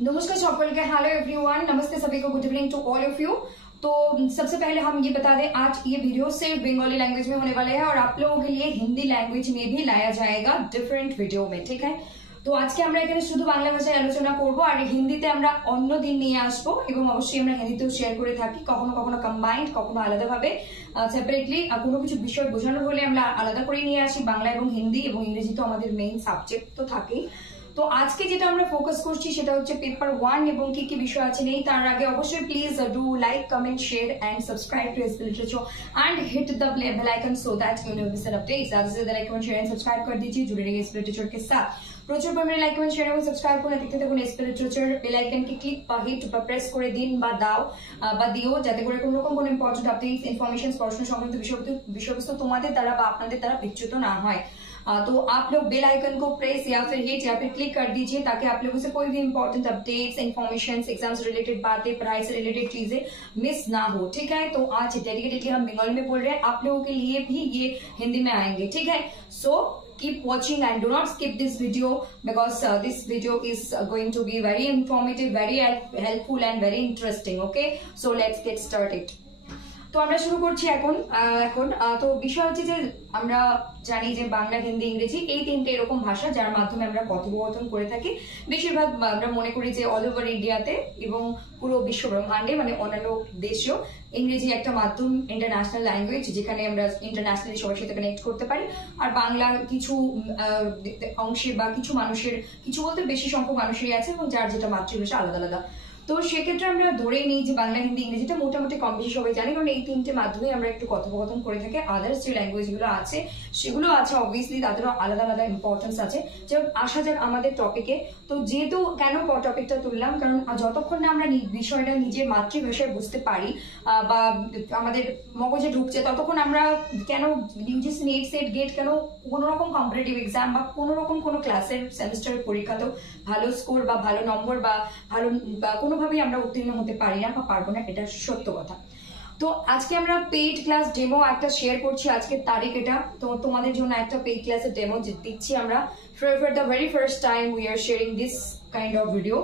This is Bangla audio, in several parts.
नमस्कार সকল के हेलो एवरीवन, नमस्ते सभी को, good evening to all of you. तो सबसे पहले हम ये बता दें, आज ये वीडियो सिर्फ बंगाली लैंग्वेज में होने वाले हैं और आप लोगों के लिए हिंदी लैंग्वेज में भी लाया जाएगा डिफरेंट वीडियो में, ठीक है। তো আজকে আমরা এখানে শুধু বাংলা ভাষায় আলোচনা করব আর হিন্দিতে আমরা অন্য দিন নিয়ে আসবো এবং অবশ্যই আমরা হিন্দিতেও শেয়ার করে থাকি, কখনো কখনো কম্বাইন্ড, কখনো আলাদাভাবে সেপারেটলি। কোনো কিছু বিষয় বোঝানোর হলে আমরা আলাদা করে নিয়ে আসি, বাংলা এবং হিন্দি এবং ইংরেজি তো আমাদের মেইন সাবজেক্ট তো থাকেই। তো আজকে যেটা আমরা ফোকাস করছি সেটা হচ্ছে পেপার 1 এবং কি কি বিষয় আছে নেই তার আগে অবশ্যই please do like, comment, share and subscribe to SP literature and hit the bell icon so that you never miss an update. ज्यादा से ज्यादा like, comment, share and subscribe कर दीजिए, जुड़े रहिए एसपी लिटरेचर के साथ। প্রচুর পরিমাণে লাইক, কমেন্ট, শেয়ার এবং সাবস্ক্রাইব করে দেখতে থাকুন এসপি লিটারেচার। বেল আইকনকে ক্লিক বা হিট বা প্রেস করে দিন বা দাও বা দিও, যাতে করে কোনো রকম কোনো ইম্পর্টেন্ট আপডেটস, ইনফরমেশন, পড়াশোনা সংক্রান্ত বিষয়বস্তু তোমাদের দ্বারা বা আপনাদের দ্বারা বিচ্যুত না হয়। तो आप लोग बेल आइकन को प्रेस या फिर हिट या फिर क्लिक कर दीजिए ताकि आप लोगों से कोई भी इंपॉर्टेंट अपडेट्स, इन्फॉर्मेशन, एग्जाम से रिलेटेड बातें, पढ़ाई से रिलेटेड चीजें मिस ना हो, ठीक है। तो आज डेडिकेटली हम बंगाली में बोल रहे हैं, आप लोगों के लिए भी ये हिंदी में आएंगे, ठीक है। सो keep watching and do not skip this video because this video is going to be very informative, very helpful and very interesting, okay। So let's get started। তো আমরা শুরু করছি এখন তো বিষয় হচ্ছে যে আমরা জানি যে বাংলা, হিন্দি, ইংরেজি এই তিনটে এরকম ভাষা যার মাধ্যমে আমরা কথোপকথন করে থাকি। বেশিরভাগ আমরা মনে করি যে অল ওভার ইন্ডিয়াতে এবং পুরো বিশ্ব ব্রহ্মাণ্ডে মানে অন্যান্য দেশেও ইংরেজি একটা মাধ্যম, ইন্টারন্যাশনাল ল্যাঙ্গুয়েজ, যেখানে আমরা ইন্টারন্যাশনালি সবার সাথে কানেক্ট করতে পারি। আর বাংলা কিছু অংশে বা কিছু মানুষের, কিছু বলতে বেশি সংখ্যক মানুষেরই আছে এবং যার যেটা মাতৃভাষা আলাদা আলাদা। তো সেক্ষেত্রে আমরা ধরেই নিই যে বাংলা, হিন্দি, ইংরেজিটা মোটামুটি কম বেশি সবাই জানি, কারণ এই তিনটে মাধ্যমে আমরা একটু কথোপকথন করে থাকি। আদার্স যে ল্যাঙ্গুয়েজ গুলো আছে সেগুলো আছে, অবভিয়াসলি তাদেরও আলাদা আলাদা ইম্পর্টেন্স আছে। যাই আসা যাক আমাদের টপিকে। তো যেহেতু কেন টপিকটা তুললাম, কারণ যতক্ষণ না আমরা বিষয়টা নিজের মাতৃভাষায় বুঝতে পারি বা আমাদের মগজে ঢুকছে, ততক্ষণ আমরা কেন ইউজিসি নেট, সেট, গেট, কেন কোনো রকম কম্পিটিটিভ এক্সাম বা কোনো রকম কোনো ক্লাসের সেমিস্টারের পরীক্ষাতেও ভালো স্কোর বা ভালো নম্বর বা ভালো কোনোভাবেই আমরা উত্তীর্ণ হতে পারি না বা পারবো না, এটা সত্য কথা। তো আজকে আমরা পেইড ক্লাস ডেমো একটা শেয়ার করছি, আজকের তারিখ এটা। তো তোমাদের জন্য একটা পেইড ক্লাসের ডেমো দিচ্ছি আমরা। For the very first time we are sharing this kind of video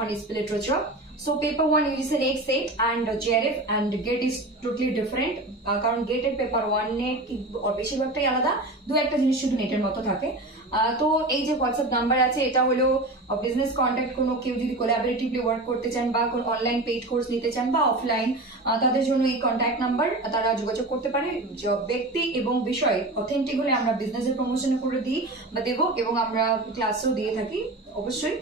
on SP literature. So paper 1 UGC NET SET and JRF and GATE is totally different, কারণ GATE এর পেপার 1 এ বেশিরভাগটাই আলাদা, দু একটা জিনিস শুধু নেটের মতো থাকে। তো এই যে হোয়াটসঅ্যাপ নাম্বার আছে, এটা হলো বিজনেস কন্ট্যাক্ট, কোনো কেউ যদি কোলাবোরেটিভলি ওয়ার্ক করতে চান বা কোনো অনলাইন পেইড কোর্স নিতে চান বা অফলাইন, তাদের জন্য এই কন্ট্যাক্ট নাম্বার, তারা যোগাযোগ করতে পারে। ব্যক্তি এবং বিষয় অথেন্টিক হলে আমরা বিজনেসের প্রমোশন করে দিই বা দেবো এবং আমরা ক্লাসও দিয়ে থাকি অবশ্যই।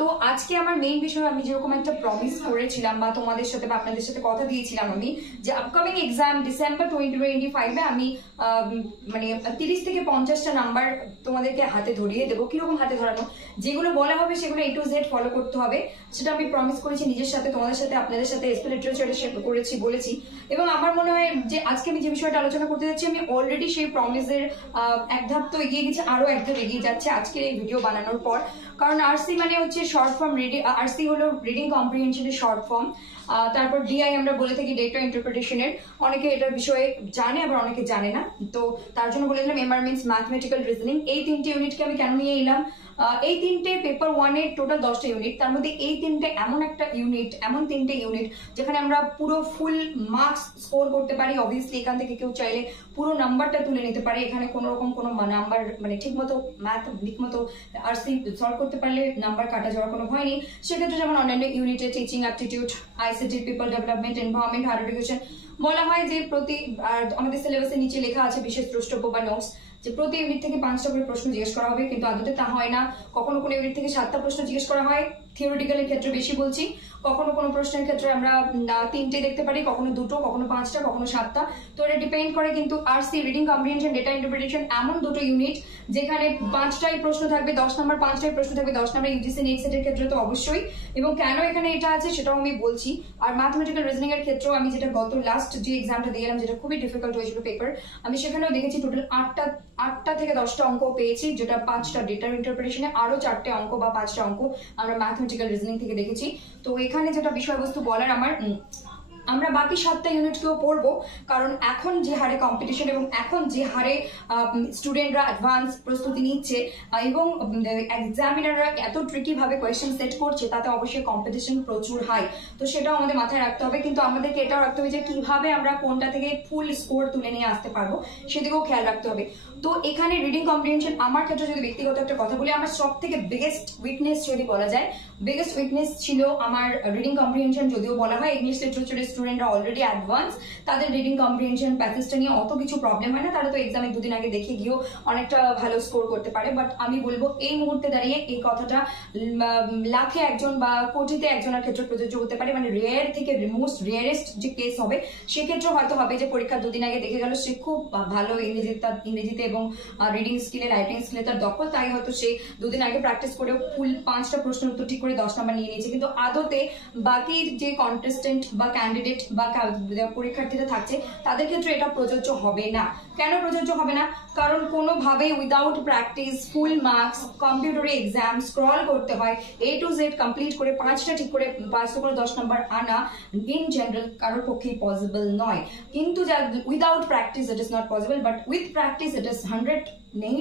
তো আজকে আমার মেইন বিষয়, আমি যেরকম একটা প্রমিস করেছিলাম বা তোমাদের সাথে বা আপনাদের সাথে কথা দিয়েছিলাম আমি, যে আপকামিং এক্সাম ডিসেম্বর 2025 এ আমি মানে 30 থেকে 50টা নাম্বার তোমাদেরকে হাতে ধরিয়ে দেবো। কিরকম হাতে ধরানো, যেগুলো বলা হবে সেগুলো A to Z ফলো করতে হবে, সেটা আমি প্রমিস করেছি নিজের সাথে, তোমাদের সাথে, আপনাদের সাথে এসপি লিটারেচারে করেছি, বলেছি। এবং আমার মনে হয় যে আজকে আমি যে বিষয়টা আলোচনা করতে যাচ্ছি, আমি অলরেডি সেই প্রমিসের এক ধাপ তো এগিয়ে গেছি, আরো এক ধাপ এগিয়ে যাচ্ছে আজকের এই ভিডিও বানানোর পর। কারণ আরসি মানে হচ্ছে শর্ট ফর্ম রিডিং, আরসি হলো রিডিং কম্প্রিহেনশনের শর্ট ফর্ম। তারপর ডিআই আমরা বলে থাকি ডেটা ইন্টারপ্রিটেশনের, অনেকে এটার বিষয়ে জানে আবার অনেকে জানে না। তো তার জন্য বলে দিলাম এমআর মিনস ম্যাথমেটিক্যাল রিজনিং। এই তিনটে ইউনিটকে আমি কেন নিয়ে এলাম, এই তিনটে পেপার 1 এর টোটাল 10টা ইউনিট, তার মধ্যে এই তিনটে এমন একটা ইউনিট, এমন তিনটে ইউনিট যেখানে আমরা পুরো ফুল মার্কস স্কোর করতে পারি। অবভিয়াসলি এখান থেকে কেউ চাইলে পুরো নাম্বারটা তুলে নিতে পারে, এখানে কোনো রকম কোনো নাম্বার মানে ঠিক মতো ম্যাথ ঠিক মতো আরসি সলভ করতে পারলে নাম্বার কাটা যাওয়ার কোনো ভয় নেই। সেক্ষেত্রে যেমন অন্যান্য ইউনিটে teaching aptitude, ICT, people development, environment, higher education, বলা হয় যে প্রতি, আমাদের সিলেবাসের নিচে লেখা আছে বিশেষ দ্রষ্টব্য বা নোটস, যে প্রতি ইউনিট থেকে 5টা করে প্রশ্ন জিজ্ঞেস করা হবে, কিন্তু আদতে তা হয় না। কখনো কোনো ইউনিট থেকে 7টা প্রশ্ন জিজ্ঞেস করা হয়, থিওরিটিক্যালের ক্ষেত্রে বেশি বলছি। কখনো কোনো প্রশ্নের ক্ষেত্রে আমরা 3টে দেখতে পারি, কখনো 2টো, কখনো 5টা, কখনো 7টা। তো এটা ডিপেন্ড করে। কিন্তু RC reading comprehension, data interpretation এমন দুটো ইউনিট যেখানে 5টাই প্রশ্ন থাকবে 10 নাম্বার, 5টাই প্রশ্ন থাকবে 10 নাম্বার, ইউজিসি নেট সেটের ক্ষেত্রে তো অবশ্যই। এবং কেন এখানে এটা আছে সেটাও আমি বলছি। আর ম্যাথমেটিক্যাল রিজনিং এর ক্ষেত্রেও আমি যেটা গত লাস্ট যে এক্সামটা দিয়ে এলাম, যেটা খুবই ডিফিকাল্ট হয়েছিল পেপার, আমি সেখানেও দেখেছি টোটাল 8টা থেকে 10টা অঙ্ক পেয়েছি, যেটা 5টা ডেটা ইন্টারপ্রিটেশনে, আরো 4টে অঙ্ক বা 5টা অঙ্ক আমরা ম্যাথমেটিক্যাল রিজনিং থেকে দেখেছি। তো এখানে যেটা বিষয়বস্তু বলার আমার, আমরা বাকি 7টা ইউনিটকেও পড়বো, কারণ এখন যে হারে কম্পিটিশন এবং এখন যে হারে স্টুডেন্টরা অ্যাডভান্স প্রস্তুতি নিচ্ছে এবং এক্সামিনাররা এত ট্রিকি ভাবে কোয়েশ্চেন সেট করছে, তাতে অবশ্যই কম্পিটিশন প্রচুর হাই। তো সেটাও আমাদের মাথায় রাখতে হবে, কিন্তু আমাদেরকে এটাও রাখতে হবে যে কিভাবে আমরা কোনটা থেকে ফুল স্কোর তুলে নিয়ে আসতে পারবো সেদিকেও খেয়াল রাখতে হবে। তো এখানে রিডিং কম্প্রিহেনশন আমার ক্ষেত্রে যদি ব্যক্তিগত একটা কথা বলি, আমার সব থেকে বিগেস্ট উইকনেস যদি বলা যায়, বিগেস্ট উইকনেস ছিল আমার রিডিং কম্প্রিহেনশন। যদিও বলা হয় ইংলিশ লিটারেচারের স্টুডেন্টরা অলরেডি অ্যাডভান্স, তাদের রিডিং কম্প্রিহেনশন প্যাসেজটা নিয়ে অত কিছু প্রবলেম হয় না, তারা তো এক্সামে দুদিন আগে দেখে গিয়েও অনেকটা ভালো স্কোর করতে পারে। বাট আমি বলবো এই মুহূর্তে দাঁড়িয়ে এই কথাটা লাখে একজন বা কোটিতে একজনের ক্ষেত্রে প্রযোজ্য হতে পারে, মানে রেয়ার থেকে মোস্ট রেয়ারেস্ট যে কেস হবে সেক্ষেত্রে হয়তো হবে যে পরীক্ষা দুদিন আগে দেখে গেল সে খুব ভালো ইংরেজিতে এবং রিডিং স্কিলে রাইটিং স্কিলে তার দখল, তাই হয়তো সে দুদিন আগে প্র্যাকটিস করেও ফুল 5টা প্রশ্নের উত্তর ঠিক করে 10 নাম্বার নিয়ে নিয়েছে। কিন্তু আদতে বাকি যে কন্টেস্টেন্ট বা ক্যান্ডিডেট বা পরীক্ষার্থীরা থাকছে তাদের ক্ষেত্রে এটা প্রযোজ্য হবে না। কেন প্রযোজ্য হবে না? কারণ কোনোভাবে উইদাউট প্র্যাকটিস ফুল মার্কস কম্পিউটারে এক্সাম স্ক্রল করতে হয়, A to Z কমপ্লিট করে 5টা ঠিক করে 5 করে 10 নাম্বার আনা ইন জেনারেল কারোর পক্ষেই পসিবল নয়। কিন্তু without practice it is not possible, but with practice it is 100 নেই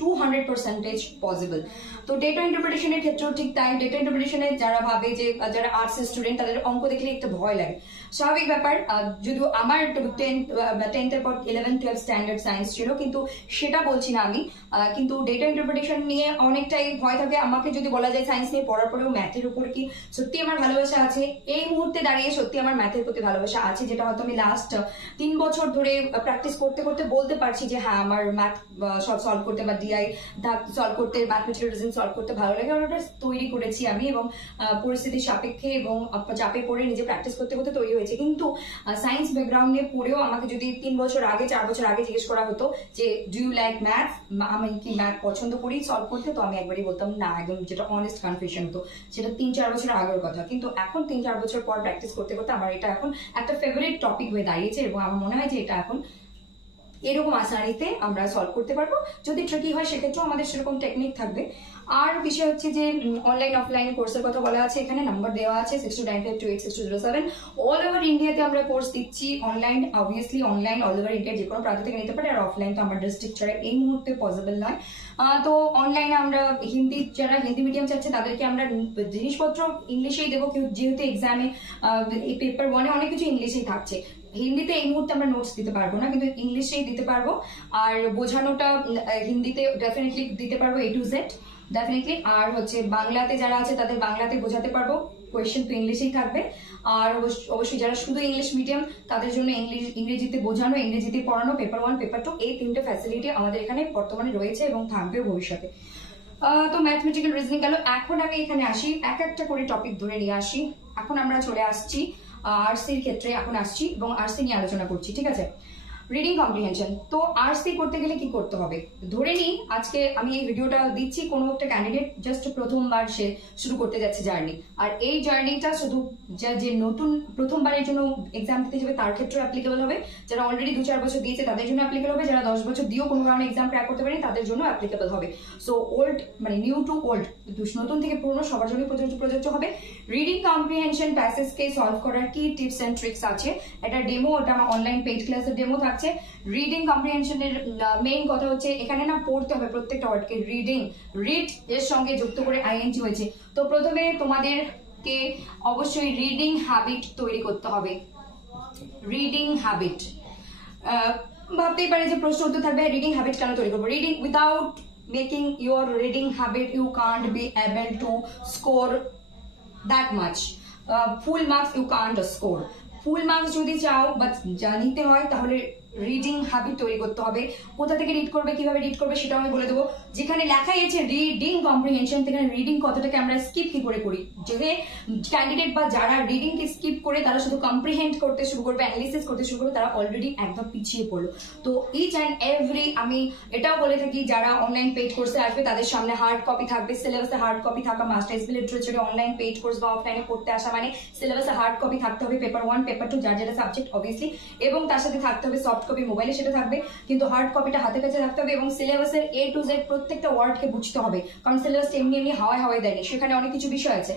200% পসিবল। তো ডেটা ইন্টারপ্রিটেশনের ক্ষেত্রেও ঠিক তাই। ডেটা ইন্টারপ্রিটেশনে যারা ভাবে যে যারা আর্টস স্টুডেন্ট তাদের অঙ্ক দেখলে একটু ভয় লাগে, স্বাভাবিক ব্যাপার। যদিও আমার 10th এর পর 11, 12 স্ট্যান্ডার্ড সায়েন্স ছিল, কিন্তু সেটা বলছি না আমি। কিন্তু ডেটা ইন্টারপ্রিটেশন নিয়ে অনেকটাই ভয় থাকে। আমাকে যদি বলা যায় সায়েন্স নিয়ে পড়ার পরেও ম্যাথের উপর কি সত্যি আমার ভালোবাসা আছে, এই মুহূর্তে দাঁড়িয়ে সত্যি আমার ম্যাথের প্রতি ভালোবাসা আছে, যেটা হয়তো আমি লাস্ট 3 বছর ধরে প্র্যাকটিস করতে করতে বলতে পারছি যে হ্যাঁ আমার ম্যাথ সব সলভ করতে বা ডিআই সলভ করতে, ম্যাথমেটিক্যাল রিজন সলভ করতে ভালো লাগে। ওটা তৈরি করেছি আমি এবং পরিস্থিতির সাপেক্ষে এবং চাপে পড়ে নিজে প্র্যাকটিস করতে করতে তৈরি হয়েছে। কিন্তু সায়েন্স ব্যাকগ্রাউন্ড নিয়ে পড়েও আমাকে যদি 3 বছর আগে 4 বছর আগে জিজ্ঞেস করা হতো যে ডু ইউ লাইক ম্যাথ, আমি কি ম্যাথ পছন্দ করি সলভ করতে, তো আমি একবারই বলতাম না, একদম যেটা অনেস্ট কনফিউশন হতো। সেটা 3-4 বছর আগের কথা। কিন্তু এখন 3-4 বছর পর প্র্যাকটিস করতে করতে আমার এটা এখন একটা ফেভারিট টপিক হয়ে দাঁড়িয়েছে এবং আমার মনে হয় যে এটা এখন এরকম আসানিতে আমরা সলভ করতে পারবো। যদি ট্রিকি হয় সেক্ষেত্রেও আমাদের সেরকম টেকনিক থাকবে। আর বিষয় হচ্ছে যে অনলাইন অফলাইন কোর্সের কথা বলা আছে, এখানে নাম্বার দেওয়া আছে 6295286207। অল ওভার ইন্ডিয়াতে আমরা কোর্স দিচ্ছি। Online obviously online all over ইন্ডিয়ার যে কোনো প্রান্ত থেকে নিতে পারে, আর অফলাইন তো আমার ডিস্ট্রিক্ট ছাড়া এই মুহূর্তে পসিবল নয়। তো অনলাইনে আমরা হিন্দি, যারা হিন্দি মিডিয়াম চাচ্ছে তাদেরকে আমরা জিনিসপত্র ইংলিশেই দেবো, যেহেতু এক্সামে এই পেপার 1-এ অনেক কিছু ইংলিশেই থাকছে। হিন্দিতে এই মুহূর্তে আমরা নোটস দিতে পারবো না, কিন্তু ইংলিশেই দিতে পারবো। আর বোঝানোটা হিন্দিতে ডেফিনেটলি দিতে পারবো A to Z ডেফিনেটলি। আর হচ্ছে বাংলাতে যারা আছে তাদের বাংলাতে বোঝাতে পারবো, কোয়েশ্চেন তো ইংলিশেই থাকবে। আর অবশ্যই যারা শুধু ইংলিশ মিডিয়াম তাদের জন্য ইংরেজিতে বোঝানো, ইংরেজিতে পড়ানো, পেপার 1 পেপার 2 এই 3টে ফ্যাসিলিটি আমাদের এখানে বর্তমানে রয়েছে এবং থাকবে ভবিষ্যতে। তো ম্যাথমেটিক্যাল রিজনিং গেল। এখন আমি এখানে আসি, এক একটা করে টপিক ধরে নিয়ে আসি। এখন আমরা চলে আসছি আরসির ক্ষেত্রে, এখন আসছি এবং আরসি নিয়ে আলোচনা করছি, ঠিক আছে। Reading comprehension. তো আরসি করতে গেলে কি করতে হবে? ধরে নিই আজকে আমি এই ভিডিওটা দিচ্ছি, কোনো একটা ক্যান্ডিডেট জাস্ট প্রথমবার সে শুরু করতে যাচ্ছে জার্নি, আর এই জার্নিটা শুধু যে নতুন প্রথমবারের জন্য এক্সাম দিতে যাবে তার ক্ষেত্রে অ্যাপ্লিকেবল হবে, যারা অলরেডি 2-4 বছর দিয়েছে তাদের জন্য অ্যাপ্লিকেবল হবে, যারা 10 বছর দিয়েও কোনো কারণে এক্সাম ক্র্যাক করতে পারেনি তাদের জন্য অ্যাপ্লিকেবল হবে। সো ওল্ড মানে নিউ টু ওল্ড, নতুন থেকে পুরনো সবার জন্য প্রযোজ্য হবে। রিডিং কম্প্রিহেনশন প্যাসেজকে সলভ করার কি টিপস এন্ড ট্রিক্স আছে, এটা ডেমো, এটা আমার অনলাইন পেইড ক্লাসের ডেমো থাকছে। রিডিং কম্প্রিহেনশনের মেইন কথা হচ্ছে এখানে না পড়তে হবে প্রত্যেকটা ওয়ার্ডকে, রিডিং, রিড এর সঙ্গে যুক্ত করে আইএনজি হয়েছে। তো প্রথমে তোমাদেরকে অবশ্যই রিডিং হ্যাবিট তৈরি করতে হবে। রিডিং হ্যাবিট, ভাবতেই পারে যে প্রশ্ন উত্তর থাকবে রিডিং হ্যাবিট কেন তৈরি করবো। Reading without making your reading habit you can't be able to score that much. Full marks you can't score. Full marks যদি চাও বা জানিতে হয় তাহলে রিডিং হ্যাবিট তৈরি করতে হবে। কোথা থেকে রিড করবে, কিভাবে রিড করবে সেটাও আমি বলে দেবো। যেখানে লেখাই আছে রিডিং কম্প্রিহেনশন, সেখানে রিডিং কথাটাকে আমরা স্কিপ কি করে করি। যে ক্যান্ডিডেট বা যারা রিডিং কে স্কিপ করে তারা শুধু কম্প্রিহেন্ড করতে শুরু করবে, অ্যানালিসিস করতে শুরু করবে, তারা অলরেডি একদম পিছিয়ে পড়লো। তো ইচ অ্যান্ড এভরি, আমি এটাও বলে থাকি যারা অনলাইন পেইড কোর্সে আসবে তাদের সামনে হার্ড কপি থাকবে, সিলেবাসে হার্ড কপি থাকা মাস্ট। এসবি লিটারেচারে অনলাইন পেইড কোর্স বা অফলাইনে পড়তে আসা মানে সিলেবাসে হার্ড কপি থাকতে হবে, পেপার 1 পেপার 2 যার যেটা সাবজেক্ট অবভিয়াসলি, এবং তার সাথে থাকতে হবে সফট সফট কপি মোবাইলে সেটা থাকবে, কিন্তু হার্ড কপিটা হাতের কাছে থাকতে হবে এবং সিলেবাসের A to Z প্রত্যেকটা ওয়ার্ডকে বুঝতে হবে, কারণ সিলেবাস এমনি এমনি হাওয়ায় দেয়নি, সেখানে অনেক কিছু বিষয় আছে।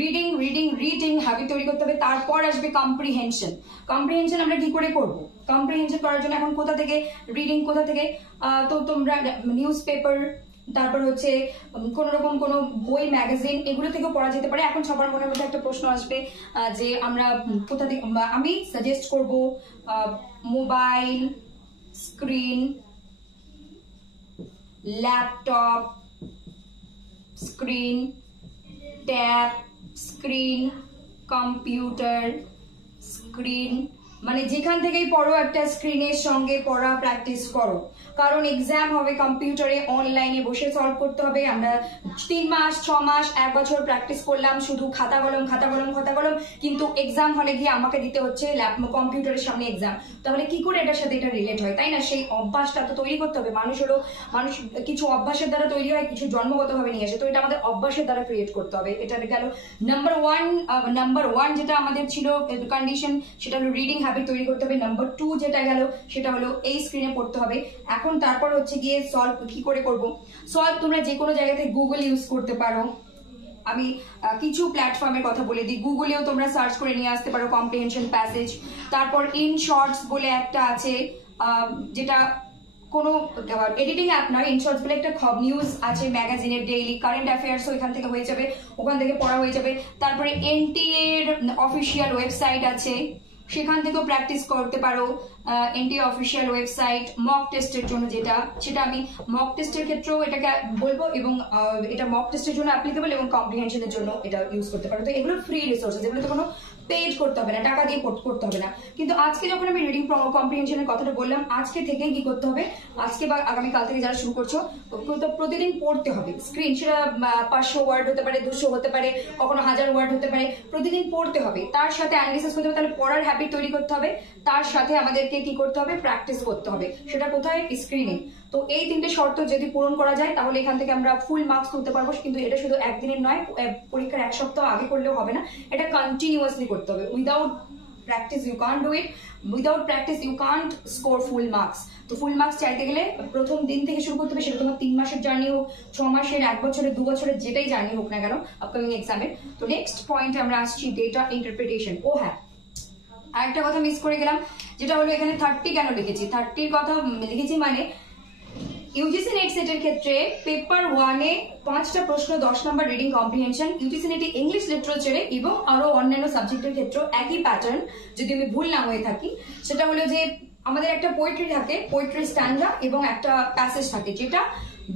রিডিং হ্যাবিট তৈরি করতে হবে। তারপর আসবে কম্প্রিহেনশন। কম্প্রিহেনশন আমরা কি করে করব? কম্প্রিহেনশন করার জন্য এখন কোথা থেকে রিডিং, কোথা থেকে? তো তোমরা নিউজ পেপার, তারপর হচ্ছে কোন রকম কোন বই, ম্যাগাজিন, এগুলো থেকেও পড়া যেতে পারে। এখন সবার মনের মধ্যে একটা প্রশ্ন আসবে যে আমরা কোথা থেকে, আমি সাজেস্ট করব mobile screen, laptop screen, tab screen, computer screen, মানে যেখান থেকেই পড়ো একটা স্ক্রিনের সঙ্গে পড়া প্র্যাকটিস করো, কারণ এক্সাম হবে কম্পিউটারে, অনলাইনে বসে সলভ করতে হবে। আমরা 3 মাস 6 মাস 1 বছর প্র্যাকটিস করলাম শুধু খাতা কলম, কিন্তু এক্সাম হলে গিয়ে আমাকে দিতে হচ্ছে কম্পিউটারের সামনে এক্সাম। তাহলে কি করে এটার সাথে এটা রিলেট হয়, তাই না? সেই অভ্যাসটা তো তৈরি করতে হবে। মানুষ কিছু অভ্যাসের দ্বারা তৈরি হয়, কিছু জন্মগতভাবে নিয়ে আসে, তো এটা আমাদের অভ্যাসের দ্বারা ক্রিয়েট করতে হবে। এটা গেল নাম্বার ওয়ান যেটা আমাদের ছিল কন্ডিশন, সেটা হলো রিডিং হ্যাবিট তৈরি করতে হবে। নাম্বার 2 যেটা গেল সেটা হলো এই স্ক্রিনে পড়তে হবে। এখন তারপর হচ্ছে গিয়ে সলভ কি করে করব। সলভ তোমরা যে কোনো জায়গাতে গুগল ইউজ করতে পারো। আমি কিছু প্ল্যাটফর্মের কথা বলে দিই, গুগলেও তোমরা সার্চ করে নিয়ে আসতে পারো কম্প্রিহেনশন প্যাসেজ। তারপর ইন শর্টস বলে একটা আছে, যেটা কোনো এডিটিং অ্যাপ নয়, ইন শর্টস বলে একটা নিউজ আছে ম্যাগাজিনের, ডেইলি কারেন্ট অ্যাফেয়ার্সও এখান থেকে হয়ে যাবে, ওখান থেকে পড়া হয়ে যাবে। তারপরে NTA এর অফিসিয়াল ওয়েবসাইট আছে, সেখান থেকেও প্র্যাকটিস করতে পারো। NTA অফিসিয়াল ওয়েবসাইট মক টেস্টের জন্য, সেটা আমি মক টেস্টের ক্ষেত্রেও এটাকে বলবো, এবং এটা মক টেস্টের জন্য অ্যাপ্লিকেবল এবং কম্প্রিহেনশনের জন্য এটা ইউজ করতে পারো। তো এগুলো ফ্রি রিসোর্সেস, এগুলোতে কোনো পেড করতে হবে না, টাকা দিয়ে করতে হবে না। কিন্তু আজকে যখন আমি রিডিং কম্প্রিহেনশনের কথাটা বললাম, আজকে থেকে কি করতে হবে, আজকে বা আগামীকাল থেকে যারা শুরু করছো, প্রতিদিন পড়তে হবে। স্ক্রিন সেটা 500 ওয়ার্ড হতে পারে, 200 হতে পারে, কখনো 1000 ওয়ার্ড হতে পারে, প্রতিদিন পড়তে হবে। তার সাথে অ্যানালিসিস করতে হবে, তাহলে পড়ার হ্যাবিট তৈরি করতে হবে। তার সাথে আমাদেরকে কি করতে হবে, প্র্যাকটিস করতে হবে। সেটা কোথায়? স্ক্রিনে। তো এই 3টে শর্ত যদি পূরণ করা যায়, তাহলে এখান থেকে আমরা ফুল মার্কস তুলতে পারবো। কিন্তু এটা শুধু একদিনের নয়, পরীক্ষার 1 সপ্তাহ আগে করলেও হবে না, এটা কন্টিনিউয়াসলি করতে হবে। Without practice you can't do it, without practice you can't score full marks. তো ফুল মার্কস চাইতে গেলে প্রথম দিন থেকে শুরু করতে হবে, সেটা তোমার 3 মাসের জার্নি হোক, 6 মাসের, 1 বছরের, 2 বছরের, যেটাই জার্নি হোক না কেন আপকামিং এক্সামের। তো নেক্সট পয়েন্টে আমরা আসছি ডেটা ইন্টারপ্রিটেশন। ও হ্যাঁ, আরেকটা কথা মিস করে গেলাম, যেটা হলো এখানে 30 কেন লিখেছি। 30-র কথা লিখেছি মানে ইউজিসি নেট সেটের ক্ষেত্রে পেপার 1-এ 5টা প্রশ্ন, 10 নম্বর রিডিং কম্প্রিহেনশন। ইউজিসি নেটে ইংলিশ লিটারেচারে এবং আরো অন্যান্য সাবজেক্টের ক্ষেত্রে একই প্যাটার্ন, যদি আমি ভুল না হয়ে থাকি। সেটা হলো যে আমাদের একটা পোয়েট্রি থাকে, পোয়েট্রি স্ট্যান্ডা, এবং একটা প্যাসেজ থাকে, যেটা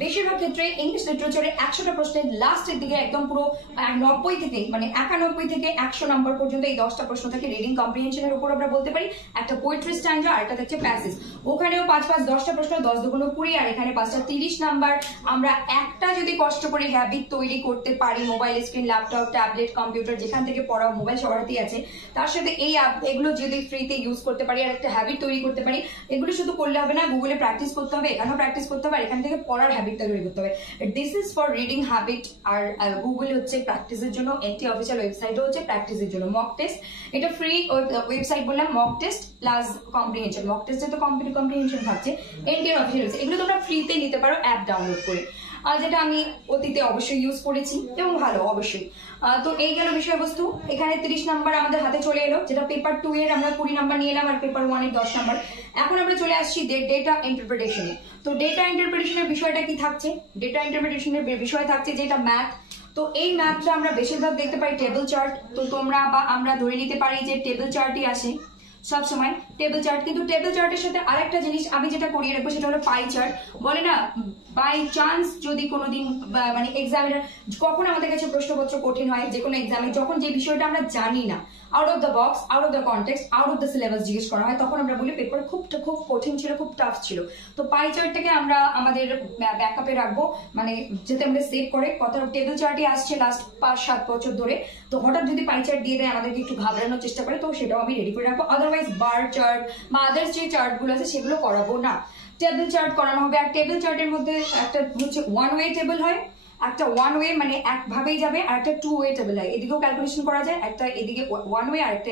বেশিরভাগ ক্ষেত্রে ইংলিশ লিটারেচারে 100টা প্রশ্নের লাস্টের দিকে একদম পুরো 91 থেকে 100 নাম্বার পর্যন্ত এই 10টা প্রশ্ন থাকে। রিডিং কম্প্রিহেনশনের উপর আমরা বলতে পারি একটা পোয়েট্রি স্ট্যান্ডা, আর একটা হচ্ছে প্যাসেজ। ওখানেও 5 10টা প্রশ্ন, 10 দুগুণ 20, আর এখানে 5টা 30 নাম্বার। আমরা একটা যদি কষ্ট করে হ্যাবিট তৈরি করতে পারি, mobile screen, laptop, tablet, computer, যেখান থেকে পড়া, মোবাইল সবার হাতেই আছে, তার সাথে এগুলো যদি ফ্রিতে ইউজ করতে পারি আর একটা হ্যাবিট তৈরি করতে পারি, এগুলো শুধু করলে হবে না, গুগলে প্র্যাকটিস করতে হবে, এখানেও প্র্যাকটিস করতে হবে, আর এখান থেকে পড়ার হ্যাবিটটা তৈরি করতে হবে। This is for reading habit. আর গুগল হচ্ছে প্র্যাকটিসের জন্য, NTA অফিসিয়াল ওয়েবসাইটও হচ্ছে প্র্যাকটিসের জন্য। মক টেস্ট, এটা ফ্রি ওয়েবসাইট বললাম, mock test plus comprehension. Mock টেস্টে তো কম্প্রিহেনশন থাকছে, NTA অফিসিয়াল ওয়েবসাইট, এগুলো তোমরা ফ্রিতে নিতে পারো অ্যাপ ডাউনলোড করে, যেটা আমি অতীতে অবশ্যই ইউজ করেছি এবং ভালো অবশ্যই। তো এই গেল বিষয়বস্তু। এখানে 30 নাম্বার আমাদের হাতে চলে এলো, যেটা পেপার 2 এর আমরা 20 নাম্বার নিয়ে এলাম, আর পেপার 1 এর 10 নাম্বার। এখন আমরা চলে আসছি ডেটা ইন্টারপ্রিটেশনে। তো ডেটা ইন্টারপ্রিটেশনের বিষয়টা কি থাকছে? ডেটা ইন্টারপ্রিটেশনের বিষয় থাকছে যেটা ম্যাথ। তো এই ম্যাথটা আমরা বেশিরভাগ দেখতে পাই টেবিল চার্ট। তো তোমরা বা আমরা ধরে নিতে পারি যে টেবিল চার্টই আসে সব সময়, টেবিল চার্ট। কিন্তু টেবিল চার্টের সাথে আরেকটা জিনিস আমি যেটা করিয়ে রাখবো, সেটা হলো পাই চার্ট। বলে না, বাই চান্স যদি কোনোদিন মানে এক্সামিনার, কখন আমাদের কাছে প্রশ্নপত্র কঠিন হয় যে কোনো এক্সামে, যখন যে বিষয়টা আমরা জানি না, out of the box, out of the context, out of the syllabus জিজ্ঞেস করা হয়, তখন আমরা বলি পেপার খুব কঠিন ছিল, খুব টাফ ছিল। তো পাই চার্টটাকে আমরা আমাদের ব্যাকআপে রাখবো, মানে যাতে আমরা সেভ করে। কথা টেবিল চার্টই আসছে লাস্ট 5-7 বছর ধরে, তো হঠাৎ যদি পাই চার্ট দিয়ে দেয় আমাদেরকে একটু ঘাবড়ানোর চেষ্টা করে, তো সেটাও আমি রেডি করে রাখবো। আদারওয়াইজ বার চার্ট বা আদার্স যে চার্ট গুলো আছে সেগুলো করাবো না, টেবিল চার্ট করানো হবে। আর টেবিল চার্টের মধ্যে একটা হচ্ছে 1 ওয়ে টেবিল হয়, একটা 1 ওয়ে মানে একভাবেই যাবে, আর একটা 2 ওয়ে টেবিল হয়, এদিকেও ক্যালকুলেশন করা যায়, একটা এদিকে 1 ওয়ে আর একটা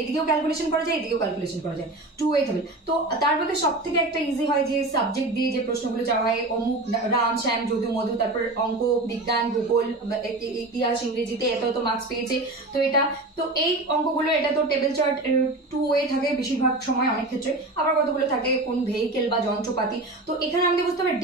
এদিকেও ক্যালকুলেশন করা যায়, এদিকেও ক্যালকুলেশন করা যায়, 2 ওয়ে টেবিল। তো তার মধ্যে সব থেকে একটা ইজি হয় যে সাবজেক্ট দিয়ে যে প্রশ্নগুলো চাওয়া হয়, অমুক রাম শ্যাম যদু মধু, তারপর অঙ্ক, বিজ্ঞান, ভূগোল, ইতিহাস, ইংরেজিতে এত মার্কস পেয়েছে, তো এটা তো এই অঙ্কগুলো এটা তো টেবিল চার্ট 2 ওয়ে থাকে বেশিরভাগ সময়, অনেক ক্ষেত্রে আবার কতগুলো থাকে কোন ভেহিকেল বা যন্ত্রপাতি। তো এখানে আমাদের বুঝতে হবে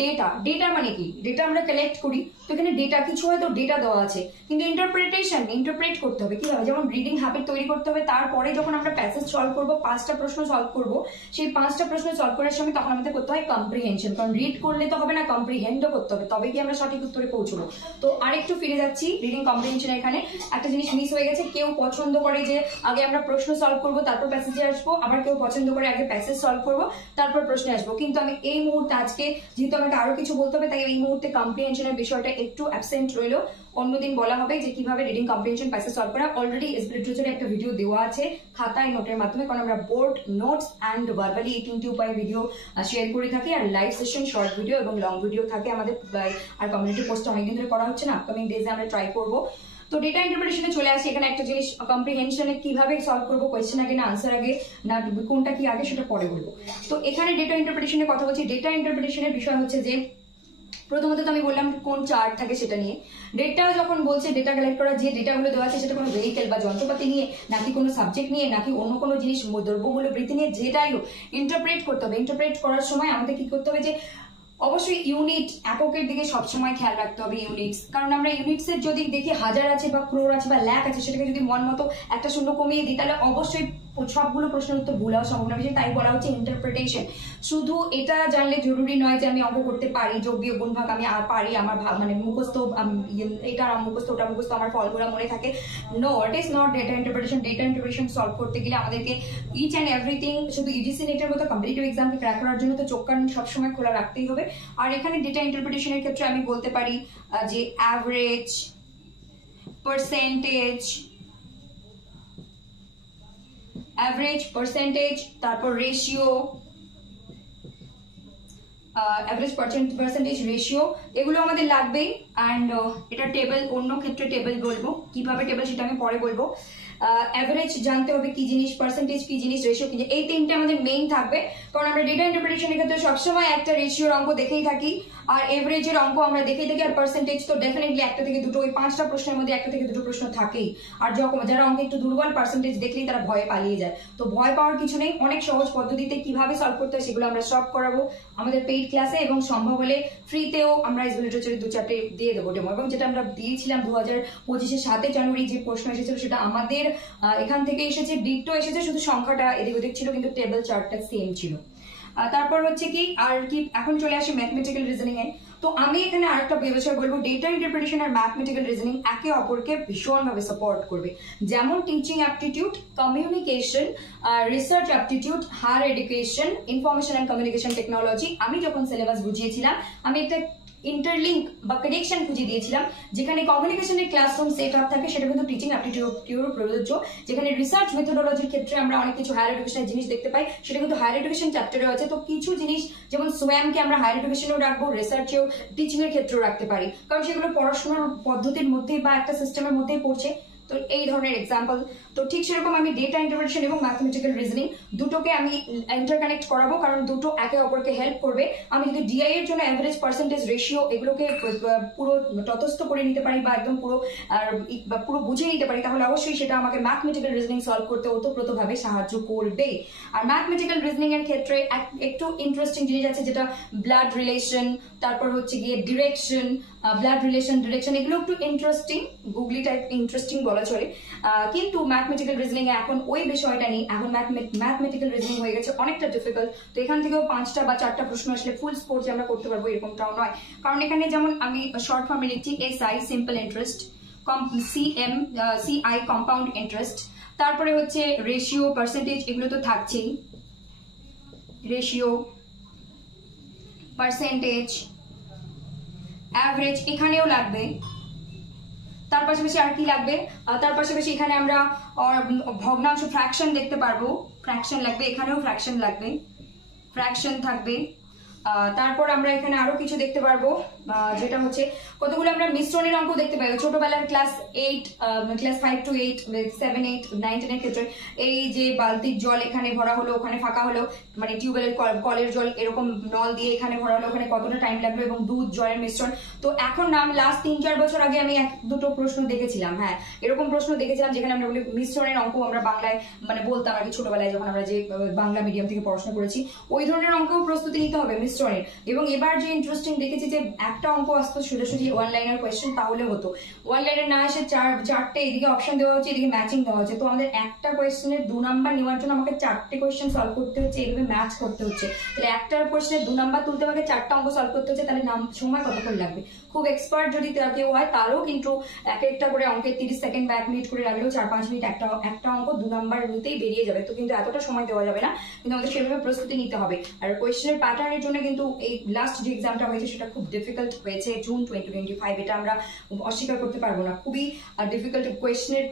ডেটা মানে কি, ডেটা আমরা কালেক্ট করি, তো এখানে ডেটা কিছু হয়তো ডেটা দেওয়া আছে, কিন্তু ইন্টারপ্রেট করতে হবে কিভাবে, যেমন রিডিং হ্যাবিট তৈরি করতে হবে। তারপরে যখন আমরা প্যাসেজ সলভ করবো, 5টা প্রশ্ন সলভ করবো, সেই 5টা প্রশ্ন সলভ করার সময় তখন আমাদের করতে হয় কম্প্রিহেনশন, কারণ রিড করলে তো হবে না, কম্প্রিহেন্ডও করতে হবে, তবে কি আমরা সঠিক উত্তরে পৌঁছবো। তো আরেকটু ফিরে যাচ্ছি রিডিং কম্প্রিহেনশন। এখানে একটা জিনিস মিস হয়ে গেছে, কেউ পছন্দ করে যে আগে আমরা প্রশ্ন সলভ করবো তারপর প্যাসেজে আসবো, আবার কেউ পছন্দ করে আগে প্যাসেজ সলভ করবো তারপর প্রশ্নে আসবো। কিন্তু আমি এই মুহূর্তে আজকে যেহেতু আমাকে আরো কিছু বলতে হবে, তাই এই মুহূর্তে কম্প্রিহেনশনের বিষয়টা একটু অ্যাবসেন্ট রইলো, অন্যদিন বলা হবে যে কিভাবে রিডিং কম্প্রিহেনশন প্যাসেজ সলভ করা। অলরেডি এসবি লিটারেচারে একটা ভিডিও দেওয়া আছে খাতায় নোটের মাধ্যমে, কারণ আমরা বোর্ড নোটস অ্যান্ড ভার্বালি এই 3টি উপায়ে ভিডিও শেয়ার করে থাকি, আর লাইভ সেশন, শর্ট ভিডিও এবং লং ভিডিও থাকে আমাদের। আর কমিউনিটি পোস্ট অনেকদিন ধরে করা হচ্ছে না, আপকামিং ডেজে আমরা ট্রাই করবো। তো ডেটা ইন্টারপ্রিটেশনে চলে আসি। এখানে একটা জিনিস, কম্প্রিহেনশনে কিভাবে সলভ করবো, কোয়েশ্চেন আগে না আনসার আগে, না কোনটা কি আগে সেটা পরে বলবো। তো এখানে ডেটা ইন্টারপ্রিটেশনের কথা বলছি। ডেটা ইন্টারপ্রিটেশনের বিষয় হচ্ছে যে প্রথমত তো আমি বললাম কোন চার্ট থাকে সেটা নিয়ে। ডেটা যখন বলছে ডেটা কালেক্ট করা, যে ডেটাগুলো দেওয়া আছে সেটা কোনো ভেহিকেল বা যন্ত্রপাতি নিয়ে, নাকি কোনো সাবজেক্ট নিয়ে, নাকি অন্য কোনো জিনিস দ্রব্যমূল্য বৃদ্ধি নিয়ে, যেটাই হোক ইন্টারপ্রেট করতে হবে। ইন্টারপ্রেট করার সময় আমাদের কি করতে হবে, যে অবশ্যই ইউনিট এককের দিকে সবসময় খেয়াল রাখতে হবে, ইউনিটস, কারণ আমরা ইউনিটস এর যদি দেখি হাজার আছে বা ক্রোর আছে বা লাখ আছে, সেটাকে যদি মন মতো একটা শূন্য কমিয়ে দিই তাহলে অবশ্যই সবগুলো প্রশ্নের উত্তর ভুল হওয়ার সম্ভাবনা বেশি। তাই বলা হচ্ছে ইন্টারপ্রিটেশন। শুধু এটা জানলে জরুরি নয় যে আমি অঙ্ক করতে পারি, যোগ বিয়োগ গুণ ভাগ আমি পারি, আমার মানে মুখস্থ, এটা মুখস্থ ওটা মুখস্থ, আমার ফলগুলো মনে থাকে। No, it is not data interpretation. Data interpretation solve করতে গেলে আমাদেরকে ইচ অ্যান্ড এভরিথিং, শুধু ইউজিসি নেটের মতো কম্পিটিটিভ এক্সামকে ক্র্যাক করার জন্য তো চোখ কান সবসময় খোলা রাখতেই হবে। আর এখানে ডেটা ইন্টারপ্রিটেশনের ক্ষেত্রে আমি বলতে পারি যে অ্যাভারেজ, পার্সেন্টেজ, তারপর রেশিও, পার্সেন্টেজ রেশিও, এগুলো আমাদের লাগবেই। অ্যান্ড এটা টেবিল, অন্য ক্ষেত্রে টেবিল বলবো, কিভাবে টেবিল সেটা আমি পরে বলবো। অ্যাভারেজ জানতে হবে কি জিনিস, পার্সেন্টেজ কি জিনিস, রেশিও কি জিনিস, এই 3টে আমাদের মেইন থাকবে। কারণ আমরা ডেটা ইন্টারপ্রিটেশনের ক্ষেত্রে সবসময় একটা রেশিওর অঙ্ক দেখেই থাকি, আর এভারেজের অঙ্ক আমরা দেখেই থাকি, আর পার্সেন্টেজ তো ডেফিনেটলি একটা থেকে দুটো, ওই 5টা প্রশ্নের মধ্যে একটা থেকে দুটো প্রশ্ন থাকেই। আর যখন যারা অঙ্কে একটু দুর্বল, পার্সেন্টেজ দেখলেই তারা ভয়ে পালিয়ে যায়। তো ভয় পাওয়ার কিছু নেই, অনেক সহজ পদ্ধতিতে কিভাবে সলভ করতে হয় সেগুলো আমরা সলভ করাবো আমাদের পেইড ক্লাসে, এবং সম্ভব হলে ফ্রিতেও আমরা এসবি লিটারেচারে 2-4টে দিয়ে দেবো ডেমো। এবং যেটা আমরা দিয়েছিলাম 2025-এর 7 জানুয়ারি যে প্রশ্ন এসেছিল সেটা আমাদের এখান থেকে এসেছে, ডিটটো এসেছে, শুধু সংখ্যাটা এদিক ওদিক ছিল, কিন্তু টেবিল চার্টটা সেম ছিল। তারপর হচ্ছে কি, আর কি এখন চলে আসি ম্যাথমেটিক্যাল রিজনিং এ। তো আমি এখানে আরেকটা বিষয় বলবো, ডেটা ইন্টারপ্রিটেশন আর ম্যাথমেটিক্যাল রিজনিং একে অপরকে ভীষণভাবে সাপোর্ট করবে। যেমন teaching aptitude, communication, research aptitude, higher education, information and communication technology, আমি যখন সিলেবাস বুঝিয়েছিলাম আমি একটা ইন্টারলিঙ্ক বা কানেকশন খুঁজে দিয়েছিলাম, যেখানে কমিউনিকেশনের ক্লাসরুম সেট আপ থাকে, সেটা কিন্তু টিচিং অ্যাপটিটিউডেও প্রযোজ্য। যেখানে রিসার্চ মেথোডোলজির ক্ষেত্রে আমরা অনেক কিছু হায়ার এডুকেশনের জিনিস দেখতে পাই, সেটা কিন্তু হায়ার এডুকেশন চ্যাপ্টারেও আছে। তো কিছু জিনিস যেমন সোয়ামকে আমরা হায়ার এডুকেশনেও রাখবো, রিসার্চেও, টিচিং এর ক্ষেত্রেও রাখতে পারি, কারণ সেগুলো পড়াশোনার পদ্ধতির মধ্যেই বা একটা সিস্টেমের মধ্যেই পড়ছে। তো এই ধরনের এক্সাম্পল। তো ঠিক সেরকম আমি ডেটা ইন্টারপ্রিটেশন এবং ম্যাথমেটিক্যাল রিজনিং দুটোকে আমি ইন্টারকানেক্ট করাবো, কারণ দুটো একে অপরকে হেল্প করবে। আমি যদি ডিআই এর জন্য অ্যাভারেজ, পার্সেন্টেজ, রেশিও এগুলোকে পুরো তটস্থ করে নিতে পারি বা একদম পুরো বুঝে নিতে পারি, তাহলে অবশ্যই সেটা আমাকে ম্যাথমেটিক্যাল রিজনিং সলভ করতে ওতপ্রোতভাবে সাহায্য করবে। আর ম্যাথমেটিক্যাল রিজনিং এর ক্ষেত্রে একটু ইন্টারেস্টিং জিনিস আছে, যেটা ব্লাড রিলেশন, তারপর হচ্ছে গিয়ে ডিরেকশন, ব্লাড রিলেশন, ডিরেকশন, এগুলো একটু ইন্টারেস্টিং, গুগলি টাইপ ইন্টারেস্টিং বলা চলে। কিন্তু ম্যাথমেটিক্যাল রিজনিং এ এখন ওই বিষয়টা নেই, এখন ম্যাথমেটিক্যাল রিজনিং হয়ে গেছে অনেকটা ডিফিকাল্ট। তো এখান থেকেও 5টা বা 4টা প্রশ্ন আসলে ফুল স্কোর যে আমরা করতে পারবো এরকমটাও নয়, কারণ এখানে যেমন আমি শর্ট ফর্মে লিখছি SI, simple interest, CI, compound interest, তারপরে হচ্ছে রেশিও, পার্সেন্টেজ, এগুলো তো থাকছেই, রেশিও, পার্সেন্টেজ, অ্যাভারেজ এখানেও লাগবে। তার পাশাপাশি আর কি লাগবে, তার পাশাপাশি এখানে আমরা ভগ্নাংশ, ফ্র্যাকশন দেখতে পারবো, ফ্র্যাকশন লাগবে, এখানেও ফ্র্যাকশন লাগবে, ফ্র্যাকশন থাকবে। তারপর আমরা এখানে আরো কিছু দেখতে পারবো, যেটা হচ্ছে কতগুলো আমরা মিশ্রণের অঙ্ক দেখতে পাই ছোটবেলার ক্লাস 5 to 8, 7, 8, 9, 10 এর ক্ষেত্রে। এই যে বালতির জল এখানে ভরা হলো, ওখানে ফাঁকা হলো, মানে টিউবওয়েলের কলের জল এরকম নল দিয়ে এখানে ভরা হলো, ওখানে কতটা টাইম লাগলো, এবং দুধ জলের মিশ্রণ। তো এখন নাম লাস্ট 3-4 বছর আগে আমি 1-2টো প্রশ্ন দেখেছিলাম, হ্যাঁ এরকম প্রশ্ন দেখেছিলাম যেখানে আমরা বলি মিশ্রণের অঙ্ক আমরা বাংলায় মানে বলতাম আর কি ছোটবেলায়, যখন আমরা যে বাংলা মিডিয়াম থেকে পড়াশোনা করেছি ওই ধরনের অঙ্কও প্রস্তুতি নিতে হবে মিশ্রণের। এবং এবার যে ইন্টারেস্টিং দেখেছি যে একটা অঙ্ক আসতো সোজাসুজি 1 লাইনের কোয়েশ্চেন, তাহলে হতো 1 লাইনের না এসে 4টে এদিকে অপশন দেওয়া হচ্ছে, এদিকে ম্যাচিং দেওয়া হচ্ছে। তো আমাদের একটা কোয়েশ্চেনের 2 নাম্বার নেওয়ার জন্য আমাকে 4টে কোয়েশ্চেন সলভ করতে হচ্ছে, এইভাবে ম্যাচ করতে হচ্ছে। তাহলে একটার কোয়েশ্চেনের 2 নাম্বার তুলতে আমাকে 4টা অঙ্ক সলভ করতে হচ্ছে, তাহলে সময় কতক্ষণ লাগবে? খুব এক্সপার্ট যদি কেউ হয় তারও কিন্তু একটা করে অঙ্কে 30 সেকেন্ড বা 1 মিনিট করে লাগলেও 4-5 মিনিট একটা অঙ্ক 2 নাম্বার নিতেই বেরিয়ে যাবে। তো কিন্তু এতটা সময় দেওয়া যাবে না, কিন্তু আমাদের সেভাবে প্রস্তুতি নিতে হবে। আর কোয়েশ্চেনের প্যাটার্নের জন্য কিন্তু এই লাস্ট যে এক্সামটা হয়েছে সেটা খুব ডিফিকাল্ট হয়েছে, জুন 2025, এটা আমরা অস্বীকার করতে পারবো না। খুবই ডিফিকাল্ট কোয়েশ্চেনের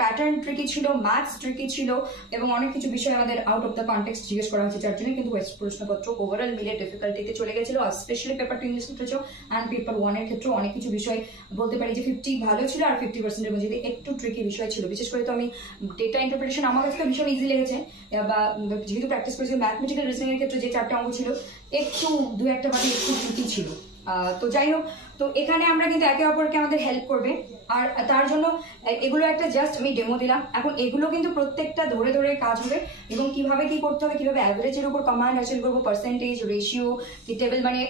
প্যাটার্ন ট্রিকি ছিল, ম্যাথস ট্রিকি ছিল, এবং অনেক কিছু বিষয় আমাদের আউট অফ দ্য কনটেক্সট জিজ্ঞেস করা হয়েছে, যার জন্য কিন্তু প্রশ্নপত্র ওভারঅল মিলে ডিফিকাল্টিতে চলে গেছিল। আর specially paper 2 English literature and paper 1 এর ক্ষেত্রে অনেক কিছু বিষয় বলতে পারি যে 50 ভালো ছিল আর 50%-এর মধ্যে একটু ট্রিকি বিষয় ছিল। বিশেষ করে তো আমি ডেটা ইন্টারপ্রিটেশন আমার কাছে ভীষণ ইজি লেগেছে, বা যেহেতু প্র্যাকটিস করেছি। ম্যাথমেটিক্যাল রিজনিং এর ক্ষেত্রে যে 4টে অঙ্ক ছিল একটু 2-1টা বাদে একটু ট্রিকি ছিল। তো যাই হোক, তো এখানে আমরা কিন্তু একে অপরকে আমাদের হেল্প করবে, আর তার জন্য এগুলো একটা জাস্ট আমি ডেমো দিলাম। এখন এগুলো কিন্তু প্রত্যেকটা ধরে ধরে কাজ হবে, এবং কিভাবে কি করতে হবে, কিভাবে অ্যাভারেজের উপর কমান্ড হাসিল করবো, পার্সেন্টেজ, রেশিও, কি টেবিল, মানে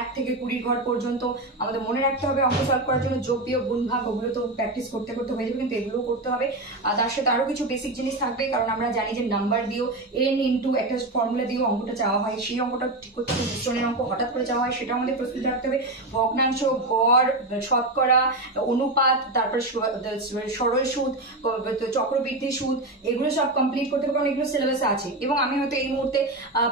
1 থেকে 20 ঘর পর্যন্ত আমাদের মনে রাখতে হবে অঙ্ক সলভ করার জন্য। যোগ বিয়োগ গুণ ভাগ ওগুলো তো প্র্যাকটিস করতে করতে হয়ে যাবে, কিন্তু এগুলোও করতে হবে। আর তার সাথে আরো কিছু বেসিক জিনিস থাকবে, কারণ আমরা জানি যে নাম্বার দিয়েও n ইন্টু একটা ফর্মুলা দিয়েও অঙ্কটা চাওয়া হয়, সেই অঙ্কটা ঠিক করতে হবে। মিশ্রণের অঙ্ক হঠাৎ করে চাওয়া হয়, সেটা আমাদের প্রস্তুতি রাখতে হবে। ভগ্নাংশ, গড়, শতকরা, অনুপাত, তারপর সরল সুদ, চক্রবৃদ্ধি সুদ, এগুলো সব কমপ্লিট করতে হবে, কারণ এগুলো সিলেবাসে আছে। এবং আমি হয়তো এই মুহূর্তে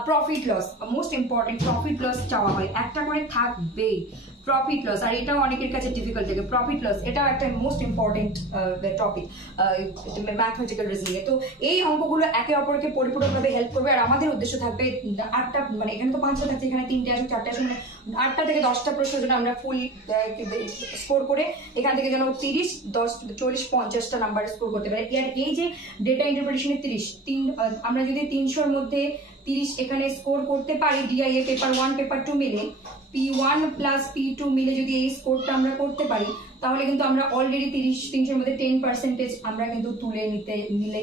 profit loss, most important, profit loss চাওয়া হয়, একটা করে থাকবেই প্রফিট লস। আর এটাও অনেকের কাছে ডিফিকাল্ট থাকে, প্রফিট লস এটাও একটা most important topic mathematical reasoning এ। তো এই অঙ্কগুলো একে অপরকে পরিপূরকভাবে হেল্প করবে। আর আমাদের উদ্দেশ্য থাকবে 8টা, মানে এখানে তো 5টা থাকছে, এখানে 3টে আসুক, 4টে আসুক, মানে 8টা থেকে 10টা প্রশ্ন যেন আমরা ফুল স্কোর করে এখান থেকে যেন 30, 10, 40, 50টা নাম্বার স্কোর করতে পারি। আর এই যে ডেটা ইন্টারপ্রিটেশনে 30, আমরা যদি 300-র মধ্যে 30 এখানে স্কোর করতে পারি, ডিআইএ পেপার 1 পেপার 2 মিলে, P1 প্লাস P2 মিলে যদি এই স্কোরটা আমরা করতে পারি, তাহলে কিন্তু আমরা অলরেডি 300-র মধ্যে 10% আমরা কিন্তু তুলে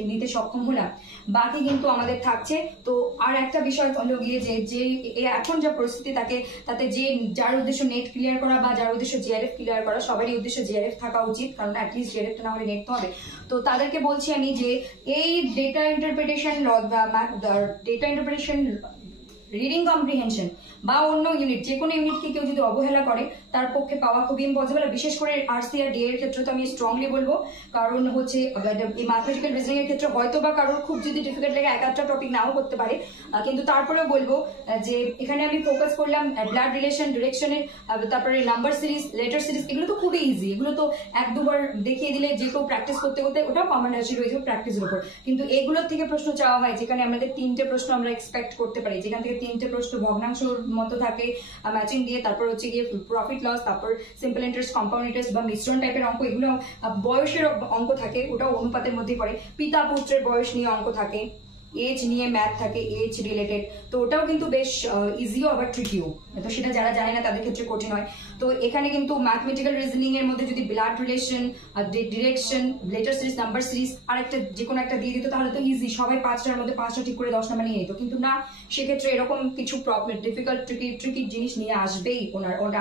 নিতে সক্ষম হলাম। বাকি কিন্তু আমাদের থাকছে। তো আর একটা বিষয় হলো গিয়ে যে এখন যা পরিস্থিতি তাতে যার উদ্দেশ্য নেট ক্লিয়ার করা বা যার উদ্দেশ্য জিআরএফ ক্লিয়ার করা, সবারই উদ্দেশ্য জিআরএফ থাকা উচিত, কারণ অ্যাটলিস্ট জিআরএফটা না হলে নেট তো হবে। তো তাদেরকে বলছি আমি যে এই ডেটা ইন্টারপ্রিটেশন রিডিং কম্প্রিহেনশন বা অন্য ইউনিট, যে কোনো ইউনিটকে কেউ যদি অবহেলা করে তার পক্ষে পাওয়া খুবই ইম্পসিবল। বিশেষ করে আরসি আর ডি এর ক্ষেত্রে তো আমি স্ট্রংলি বলবো, কারণ হচ্ছে এই ম্যাথমেটিক্যাল রিজনিং এর ক্ষেত্রে হয়তো বা কারোর খুব যদি ডিফিকাল্ট লাগে 1-8টা টপিক নাও করতে পারে, কিন্তু তারপরেও বলবো যে এখানে আমি ফোকাস করলাম ব্লাড রিলেশন, ডিরেকশনের, তারপরে নাম্বার সিরিজ, লেটার সিরিজ, এগুলো তো খুবই ইজি, এগুলো তো 1-2বার দেখিয়ে দিলে যে কেউ প্র্যাকটিস করতে করতে ওটাও কমন হাসিল হয়ে যাবে প্র্যাকটিসের উপর। কিন্তু এগুলোর থেকে প্রশ্ন চাওয়া হয় যেখানে আমাদের 3টে প্রশ্ন আমরা এক্সপেক্ট করতে পারি, যেখান থেকে 3টে প্রশ্ন ভগ্নাংশের মতো থাকে ম্যাচিং দিয়ে, তারপর হচ্ছে গিয়ে প্রফিট লস, তারপর সিম্পল ইন্টারেস্ট, কম্পাউন্ড ইন্টারেস্ট বা মিশ্রণ টাইপের অঙ্ক, এগুলো বয়সের অঙ্ক থাকে, ওটাও অনুপাতের মধ্যে পড়ে। পিতা পুত্রের বয়স নিয়ে অঙ্ক থাকে, এজ নিয়ে ম্যাথ থাকে, এজ রিলেটেড, তো ওটাও কিন্তু বেশ ইজিও আবার ট্রিকিও, তো সেটা যারা জানে না তাদের ক্ষেত্রে কঠিন হয়। তো এখানে কিন্তু ম্যাথমেটিক্যাল রিজনিং এর মধ্যে যদি blood relation, direction, letter series, number series আর একটা যে কোনো একটা দিয়ে দিত, তাহলে তো ইজি, সবাই 5টার মধ্যে 5টা ঠিক করে 10 নাম্বার নিয়ে নিত। কিন্তু না, সেক্ষেত্রে এরকম কিছু প্রবলেম, ডিফিকাল্ট ট্রিকি জিনিস নিয়ে আসবেই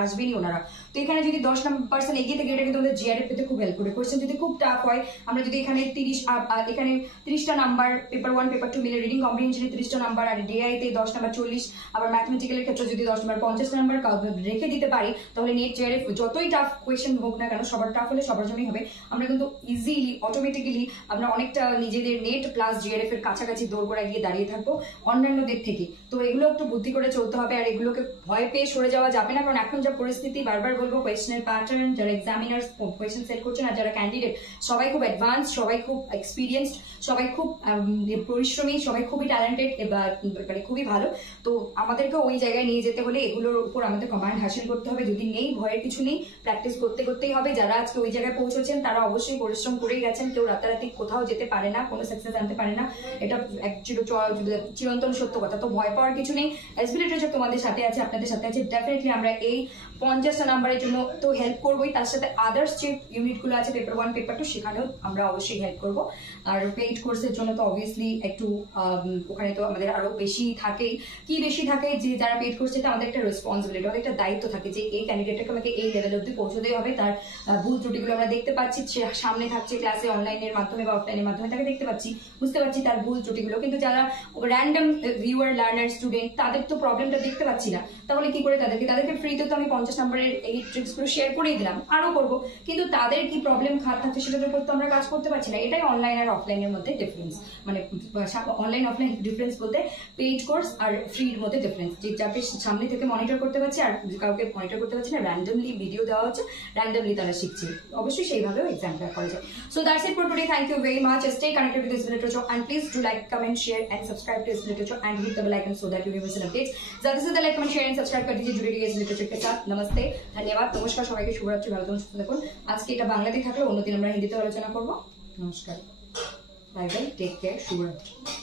আসবেনই ওনারা। তো এখানে যদি 10% এগিয়ে থাকে, এটা কিন্তু আমাদের জিআরএফ পেতে খুব হেল্প করে। কোয়েশ্চেন যদি খুব টাফ হয়, আমরা যদি এখানে 30টা নাম্বার, পেপার 1 পেপার 2 মিলে রিডিং কম্প্রিহেনশনে 30টা নাম্বার, আর ডিআই তে 10 নাম্বার 40, আবার ম্যাথমেটিক্যালের ক্ষেত্রে যদি 10 নাম্বার 50 নাম্বার রেখে দিতে পারি, তাহলে তাহলে নেট জিআরএফ যতই টাফ কোয়েশ্চেন হোক না কেন, সবার টাফ হলে সবার জন্যই হবে। আমরা কিন্তু ইজিলি অটোমেটিক্যালি আমরা অনেকটা নিজেদের নেট প্লাস জিআরএফ এর কাছাকাছি দোরগোড়ায় গিয়ে দাঁড়িয়ে থাকবো অন্যান্যদের থেকে। তো এগুলো একটু বুদ্ধি করে চলতে হবে, আর এগুলোকে ভয় পেয়ে সরে যাওয়া যাবে না, কারণ এখন যা পরিস্থিতি, বারবার বলবো, কোয়েশ্চেনের প্যাটার্ন, যারা এক্সামিনার্স কোয়েশ্চেন সেট করছেন আর যারা ক্যান্ডিডেট, সবাই খুব অ্যাডভান্স, সবাই খুব এক্সপিরিয়েন্সড, সবাই খুব পরিশ্রমী, সবাই খুবই ট্যালেন্টেড, মানে খুবই ভালো। তো আমাদেরকে ওই জায়গায় নিয়ে যেতে হলে এগুলোর উপর আমাদের কমান্ড হাসিল করতে হবে। যদি নেই, ভয়ের কিছু নেই, প্র্যাকটিস করতেই হবে। যারা আজকে ওই জায়গায় পৌঁছেছেন তারা অবশ্যই পরিশ্রম করেই গেছেন। কেউ রাতারাতি কোথাও যেতে পারে না, কোনো সাকসেস আনতে পারে না, এটা চিরন্তন সত্য কথা। তো ভয় পাওয়ার কিছু নেই। এসবি লিটারেচার তোমাদের সাথে আছে, আপনাদের সাথে আছে। ডেফিনেটলি আমরা এই 50টা নাম্বারের জন্য তো হেল্প করবোই, তার সাথে আদার্স যে ইউনিটগুলো আছে, পেপার 1 পেপার 2, সেখানেও আমরা অবশ্যই হেল্প করবো। আর পেইড কোর্সের জন্য তো অবভিয়াসলি একটু ওখানে তো আমাদের আরো বেশি থাকেই। কি বেশি থাকে, যে যারা পেইড কোর্স, যেটা আমাদের একটা রেসপন্সিবিলিটি, আমাদের একটা দায়িত্ব থাকে যে এই ক্যান্ডিডেটটাকে আমাকে এই লেভেল অব্দি পৌঁছতেই হবে। তার ভুল ত্রুটিগুলো আমরা দেখতে পাচ্ছি, সামনে থাকছে ক্লাসে, অনলাইনের মাধ্যমে বা অফলাইনের মাধ্যমে তাকে দেখতে পাচ্ছি, বুঝতে পারছি তার ভুল ত্রুটিগুলো। কিন্তু যারা র্যান্ডম ভিউয়ার, লার্নার, স্টুডেন্ট, তাদের তো প্রবলেমটা দেখতে পাচ্ছি না। তাহলে কি করে তাদেরকে ফ্রিতে তো আমি 50 নাম্বারের এই ট্রিক্সগুলো শেয়ার করেই দিলাম, আরো করবো, কিন্তু তাদের কি প্রবলেম খাত থাকছে সেটার উপর তো আমরা কাজ করতে পারছি না। এটাই অনলাইন আর অফলাইনের মধ্যে ডিফারেন্স, মানে অনলাইন অফলাইন ডিফারেন্স বলতে পেইড কোর্স আর ফ্রির মধ্যে ডিফারেন্স, যে যাকে সামনে থেকে মনিটর করতে পারছি আর কাউকে মনিটর করতে পারছি না, র্যান্ডমলি ভিডিও দেওয়া হচ্ছে, র্যান্ডমলি তারা শিখছে। অবশ্যই সেইভাবেও এক্সাম ক্র্যাক করা যায়। So that's it for today. Thank you very much. Stay connected with SB Literature and please do like, comment, share and subscribe to SB Literature and hit the bell icon so that you will miss an updates. ज़्यादा से ज़्यादा like, comment, share and subscribe कर दीजिए। जुड़े रहिए SB Literature के साथ। नमस्ते, धन्यवाद, नमस्कार সবাইকে, শুভরাত্রি, ভালো থাকুন, সুস্থ থাকুন। আজকে এটা বাংলাতে থাকলে অন্যদিন আমরা হিন্দিতে আলোচনা করব। নমস্কার, বাই বাই, টেক কেয়ার, শুভরাত্রি।